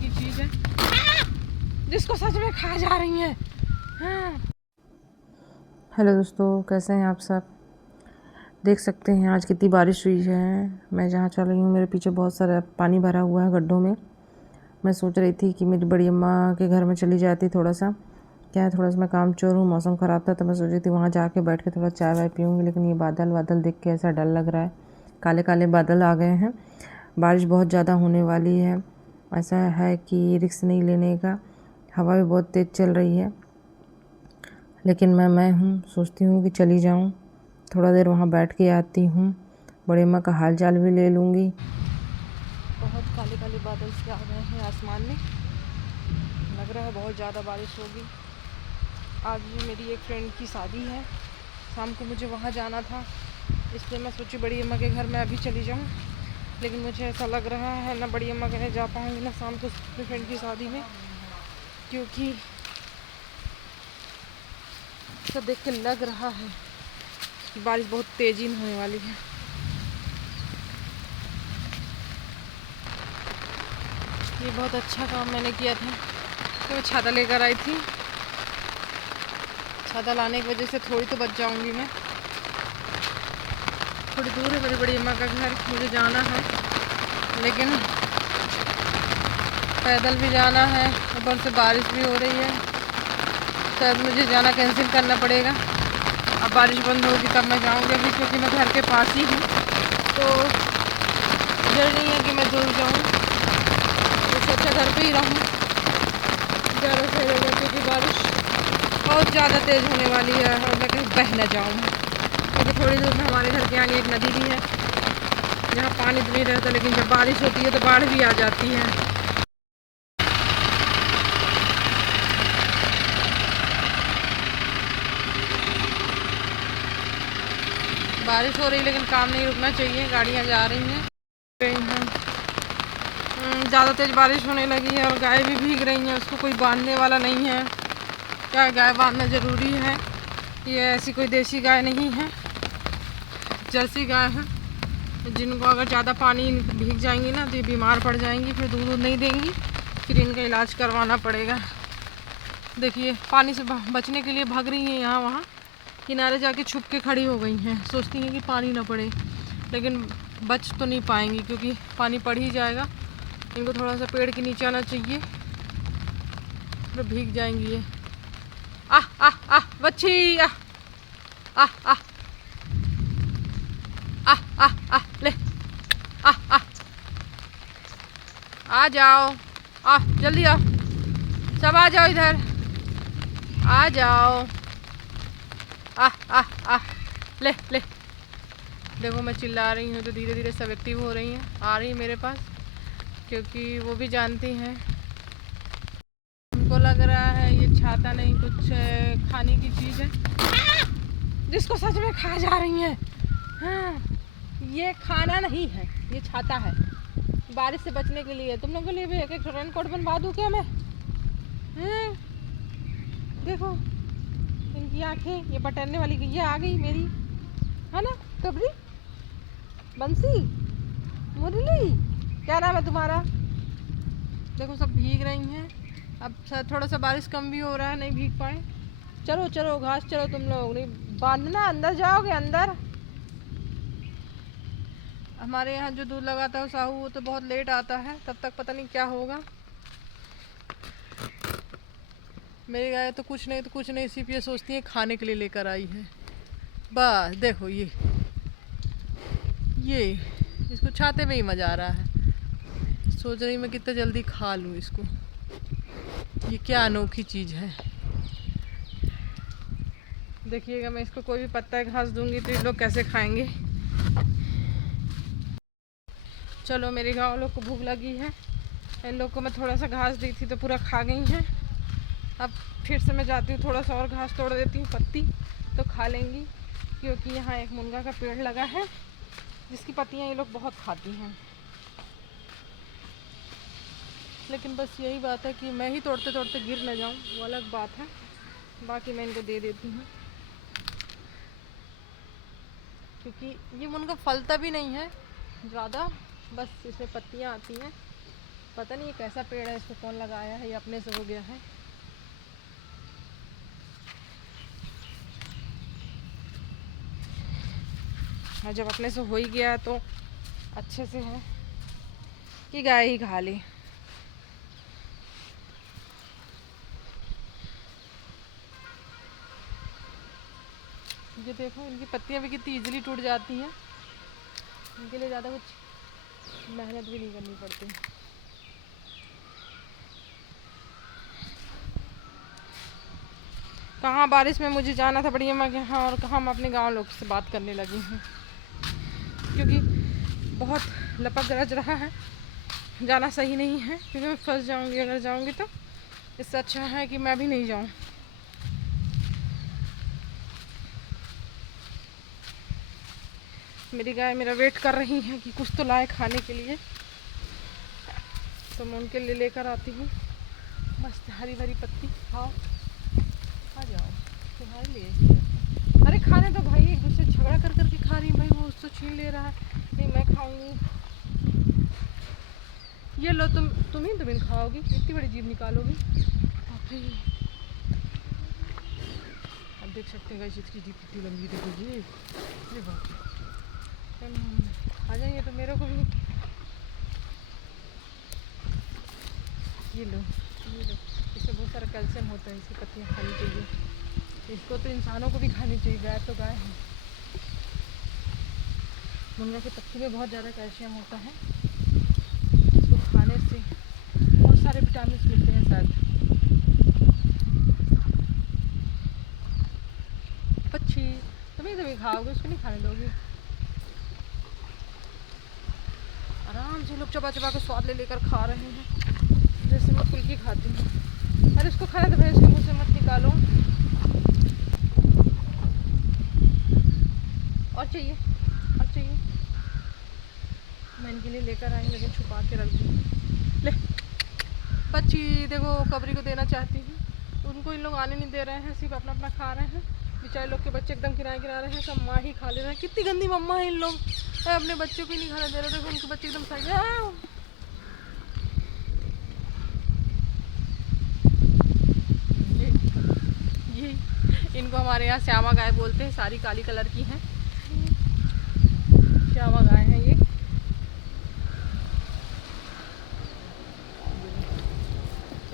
की चीज़ है जिसको सच में खा जा रही हैं। हेलो दोस्तों, कैसे हैं आप सब। देख सकते हैं आज कितनी बारिश हुई है। मैं जहाँ चल रही हूँ मेरे पीछे बहुत सारा पानी भरा हुआ है गड्ढों में। मैं सोच रही थी कि मेरी बड़ी अम्मा के घर में चली जाती, थोड़ा सा थोड़ा सा मैं काम चोर हूँ, मौसम ख़राब था तो मैं सोच रही थी वहाँ जाके बैठ के थोड़ा चाय वाय पीऊँगी। लेकिन ये बादल देख के ऐसा डर लग रहा है, काले काले बादल आ गए हैं। बारिश बहुत ज़्यादा होने वाली है, ऐसा है कि रिस्क नहीं लेने का। हवा भी बहुत तेज़ चल रही है, लेकिन मैं सोचती हूँ कि चली जाऊँ, थोड़ा देर वहाँ बैठ के आती हूँ, बड़े अम्मा का हाल चाल भी ले लूँगी। बहुत काले काले बादल से आ गए हैं आसमान में, लग रहा है बहुत ज़्यादा बारिश होगी। आज मेरी एक फ्रेंड की शादी है, शाम को मुझे वहाँ जाना था, इसलिए मैं सोची बड़ी अम्मा के घर में अभी चली जाऊँ। लेकिन मुझे ऐसा लग रहा है ना बड़ी अम्मा के घर जा पाऊँगी ना शाम को अपनी फ्रेंड की शादी में, क्योंकि सब देख के लग रहा है कि बारिश बहुत तेज़ी में होने वाली है। ये बहुत अच्छा काम मैंने किया था कि मैं छाता लेकर आई थी। छाता लाने की वजह से थोड़ी तो बच जाऊंगी मैं। थोड़ी दूर है मेरी बड़ी अम्मा का घर, मुझे जाना है, लेकिन पैदल भी जाना है, ऊपर से बारिश भी हो रही है, शायद मुझे जाना कैंसिल करना पड़ेगा। अब बारिश बंद होगी तब मैं जाऊंगी, अभी क्योंकि मैं घर के पास ही हूँ तो डर नहीं है कि मैं दूर जाऊँ, तो अच्छा घर पे ही रहूँ ज़्यादा सही रहेगा, क्योंकि बारिश बहुत ज़्यादा तेज़ होने वाली है और मैं कहीं बह न जाऊँ। क्योंकि थोड़ी दूर में हमारे घर के आगे एक नदी भी है जहाँ पानी तो नहीं रहता, लेकिन जब बारिश होती है तो बाढ़ भी आ जाती है। बारिश हो रही लेकिन काम नहीं रुकना चाहिए, गाड़ियाँ जा रही हैं। ज़्यादा तेज़ बारिश होने लगी है और गाय भी भीग रही हैं, उसको कोई बांधने वाला नहीं है। क्या गाय बांधना ज़रूरी है? ये ऐसी कोई देसी गाय नहीं है, जर्सी गाय है, जिनको अगर ज़्यादा पानी भीग जाएंगी ना तो ये बीमार पड़ जाएंगी, फिर दूध नहीं देंगी, फिर इनका इलाज करवाना पड़ेगा। देखिए पानी से बचने के लिए भाग रही हैं, यहाँ वहाँ किनारे जाके छुप के खड़ी हो गई हैं, सोचती हैं कि पानी ना पड़े, लेकिन बच तो नहीं पाएंगी क्योंकि पानी पड़ ही जाएगा। इनको थोड़ा सा पेड़ के नीचे आना चाहिए, तो भीग जाएंगी ये। आह आह आह बच्ची, आह आह आह आह आह आह ले, आह आह आ जाओ, आ जल्दी आओ, सब आ जाओ इधर, आ जाओ, आह आह आह ले ले। देखो मैं चिल्ला रही हूँ तो धीरे धीरे सब एक्टिव हो रही हैं, आ रही मेरे पास, क्योंकि वो भी जानती हैं। उनको लग रहा है ये छाता नहीं कुछ खाने की चीज़ है जिसको सच में खा जा रही हैं। हाँ, ये खाना नहीं है, ये छाता है, बारिश से बचने के लिए। तुम लोगों के लिए भी एक एक रेन कोट बनवा दूँ क्या मैं? देखो इनकी आंखें, ये बटरने वाली गैया आ गई मेरी, है ना कबरी, बंसी, मुरली, क्या नाम है तुम्हारा? देखो सब भीग रही हैं। अब थोड़ा सा बारिश कम भी हो रहा है, नहीं भीग पाए। चलो चलो घास चलो, तुम लोग नहीं बांधना, अंदर जाओगे अंदर। हमारे यहाँ जो दूध लगाता है साहू, वो तो बहुत लेट आता है, तब तक पता नहीं क्या होगा। मेरी गाय तो कुछ नहीं सिर्फ ये सोचती है खाने के लिए लेकर आई है, बस। देखो ये इसको छाते में ही मजा आ रहा है, सोच रही मैं कितना जल्दी खा लूँ इसको। ये क्या अनोखी चीज़ है। देखिएगा मैं इसको कोई भी पत्ता घास दूंगी तो ये लोग कैसे खाएंगे। चलो मेरे गाँव लोग को भूख लगी है, इन लोग को मैं थोड़ा सा घास दी थी तो पूरा खा गई हैं। अब फिर से मैं जाती हूँ, थोड़ा सा और घास तोड़ देती हूँ, पत्ती तो खा लेंगी, क्योंकि यहाँ एक मुनगा का पेड़ लगा है जिसकी पत्तियाँ ये लोग बहुत खाती हैं। लेकिन बस यही बात है कि मैं ही तोड़ते तोड़ते गिर न जाऊँ, वो अलग बात है, बाकी मैं इनको दे देती हूँ। क्योंकि ये मुनगा फलता भी नहीं है ज़्यादा, बस इसमें पत्तियाँ आती हैं पता नहीं ये कैसा पेड़ है, इसको कौन लगाया है, ये अपने से हो गया है। और जब अपने से हो ही गया तो अच्छे से है कि गाय ही खा ली। ये देखो इनकी पत्तियां भी कितनी इजीली टूट जाती हैं, इनके लिए ज़्यादा कुछ मेहनत भी नहीं करनी पड़ती। कहाँ बारिश में मुझे जाना था बड़ी अम्मा के यहाँ, और कहाँ मैं अपने गांव लोग से बात करने लगी हूँ, क्योंकि बहुत लपक गरज रहा है, जाना सही नहीं है, क्योंकि मैं फंस जाऊँगी अगर जाऊँगी तो। इससे अच्छा है कि मैं भी नहीं जाऊँ। मेरी गाय मेरा वेट कर रही है कि कुछ तो लाए खाने के लिए, तो मैं उनके लिए लेकर आती हूँ। मस्त हरी भरी पत्ती खाओ, आ जाओ तुम्हारे लिए ही है। अरे खाने तो भाई, एक दूसरे झगड़ा कर कर के खा रही है भाई, वो उससे छीन ले रहा है, नहीं मैं खाऊंगी। ये लो तुम ही खाओगी, इतनी बड़ी जीभ निकालोगी, बाप रे। अब देख सकते हैं इसकी जीभ कितनी लंबी, देखो जीभ, अरे बाप रे। खा जाएंगे तो मेरे को भी। ये लो, इससे बहुत सारा कैल्शियम होता है, इसकी पत्तियाँ खानी चाहिए। इसको तो इंसानों को भी खानी चाहिए, गाय तो गाय है। मुनगा की पत्ती में बहुत ज़्यादा कैल्शियम होता है, इसको खाने से बहुत सारे विटामिन मिलते हैं शायद। पक्षी तुम्हें खाओगे, उसको नहीं खाने दोगी। आराम से लोग चबा चबा के स्वाद ले लेकर खा रहे हैं, जैसे मैं फुल्की खाती हूँ। अरे इसको खाने तो भाई, उसके मुँह से मत निकालो। और चाहिए, और चाहिए। मैं इनके लिए लेकर आई, लेकिन छुपा के रख दी। ले पक्षी देखो, कबरी को देना चाहती हूँ, उनको इन लोग आने नहीं दे रहे हैं, सिर्फ अपना अपना खा रहे हैं। बेचारे लोग के बच्चे एकदम किनारे किनारे हैं, सब माँ ही खा ले रहे हैं। कितनी गंदी मम्मा है इन लोग, अपने बच्चों को ही नहीं खाना दे रहे। देखो उनके बच्चे एकदम सही है। ये इनको हमारे यहाँ श्यामा गाय बोलते हैं, सारी काली कलर की हैं, श्यामा गाय हैं ये।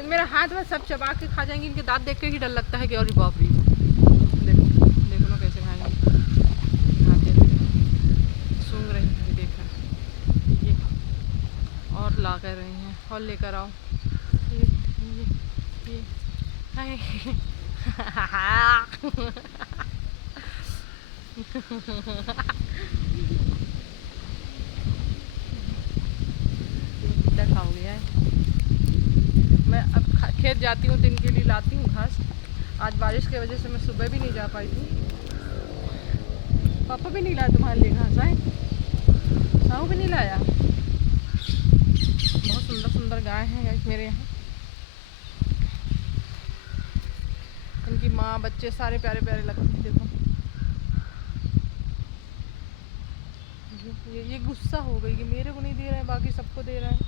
मेरा हाथ में सब चबा के खा जाएंगे, इनके दांत देख के ही डर लगता है कि और बाप रे। देखो देखो ना कैसे खाएंगे, सूंघ रही है, देखा ये, और ला कर रही हैं, और लेकर आओ। ये हाय कितना खाओगे यार। मैं अब खेत जाती हूँ तो इनके लिए लाती हूँ घास। आज बारिश की वजह से मैं सुबह भी नहीं जा पाई थी। पापा भी नहीं लाया तुम्हारे लिए घास, आए साहू भी नहीं लाया। बहुत सुंदर सुंदर गाय हैं मेरे यहाँ। इनकी माँ बच्चे सारे प्यारे प्यारे लगते हैं। देखो ये गुस्सा हो गई कि मेरे को नहीं दे रहे हैं, बाकी सबको दे रहे हैं।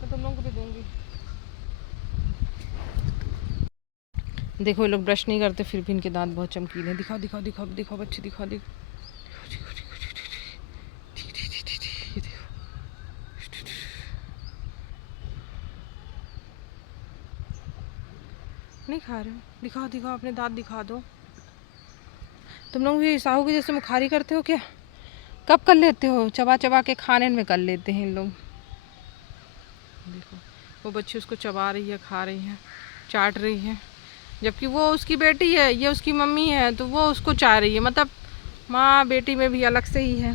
मैं तुम लोगों को भी दूंगी। देखो ये लोग ब्रश नहीं करते, फिर भी इनके दांत बहुत चमकीले हैं। दिखाओ दिखाओ दिखाओ दिखाओ बच्चे, दिखाओ दिखाओ। ये देखो, नहीं खा रहे हो, दिखाओ दिखाओ अपने दांत दिखा दो। तुम लोग भी साहू की जैसे मुखारी करते हो क्या? कब कर लेते हो? चबा चबा के खाने में कर लेते हैं इन लोग। देखो वो बच्ची उसको चबा रही है, खा रही है, चाट रही है, जबकि वो उसकी बेटी है, ये उसकी मम्मी है, तो वो उसको चाह रही है। मतलब माँ बेटी में भी अलग से ही है।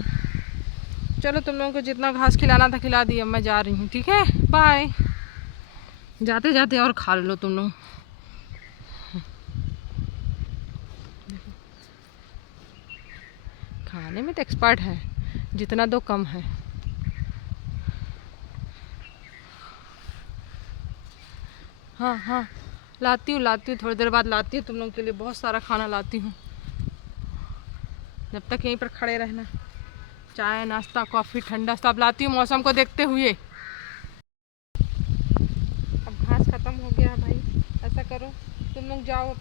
चलो तुम लोगों को जितना घास खिलाना था खिला दिया, मैं जा रही हूँ, ठीक है, बाय। जाते जाते और खा लो तुम लोग। खाने में तो एक्सपर्ट है, जितना दो कम है। हाँ हाँ लाती हूँ थोड़ी देर बाद लाती हूँ तुम लोगों के लिए बहुत सारा खाना लाती हूँ। जब तक यहीं पर खड़े रहना। चाय नाश्ता कॉफ़ी ठंडा सब लाती हूँ मौसम को देखते हुए। अब घास ख़त्म हो गया भाई, ऐसा करो तुम लोग जाओ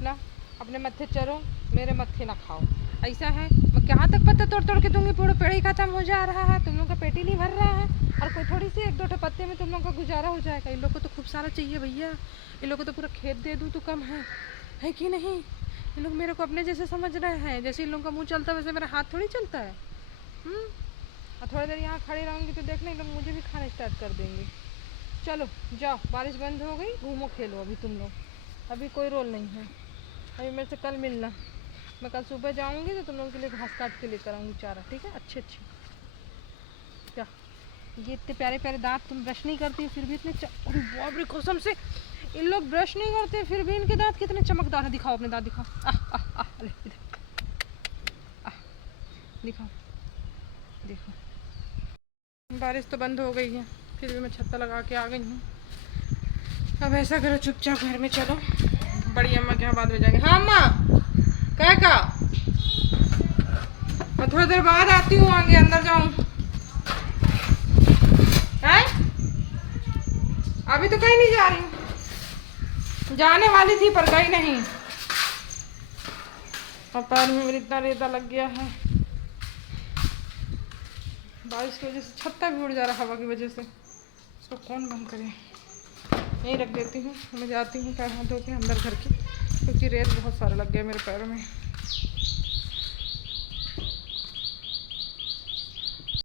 अपने मत्थे चरो, मेरे मत्थे ना खाओ। ऐसा है मैं कहाँ तक पत्ते तोड़ तोड़ के दूंगी, पूरा पेड़ ही ख़त्म हो जा रहा है, तुम लोग का पेट ही नहीं भर रहा है। और कोई थोड़ी सी 1-2 पत्ते में तुम लोग का गुजारा हो जाएगा। इन लोग को तो खूब सारा चाहिए भैया, इन लोग को तो पूरा खेत दे दूँ तो कम है कि नहीं। इन लोग मेरे को अपने जैसे समझ रहे हैं, जैसे इन लोग का मुँह चलता है वैसे मेरा हाथ थोड़ी चलता है। और थोड़ी देर यहाँ खड़ी रहूँगी तो देखना इन लोग मुझे भी खाना स्टार्ट कर देंगे। चलो जाओ, बारिश बंद हो गई, घूमो खेलो अभी तुम लोग, अभी कोई रोल नहीं है। अभी मेरे से कल मिलना, मैं कल सुबह जाऊँगी तो तुम लोगों के लिए घास काट के लेकर आऊँगी चारा, ठीक है। अच्छे क्या ये इतने प्यारे प्यारे दांत, तुम ब्रश नहीं करती फिर भी इतने अरे बाप रे कसम से, इन लोग ब्रश नहीं करते फिर भी इनके दांत कितने चमकदार है। दिखाओ अपने दांत, दिखाओ। ले इधर, दिखाओ देखो। बारिश तो बंद हो गई है, फिर भी मैं छत्ता लगा के आ गई हूँ। अब ऐसा करो चुपचाप घर में चलो, बड़ी अम्मा के यहाँ बाद में जाएंगे। हाँ अम्मा क्या मैं थोड़ी देर बाद आती हूँ, आगे अंदर जाऊँ है, अभी तो कहीं नहीं जा रही हूँ, जाने वाली थी पर गई नहीं। और पैर में मेरे इतना रेता लग गया है, बारिश की वजह से छत्ता भी उड़ जा रहा है हवा की वजह से। इसको कौन बंद करे, यहीं रख देती हूँ। मैं जाती हूँ पैर हाथ धो के अंदर घर के, क्योंकि रेत बहुत सारा लग गया मेरे पैरों में।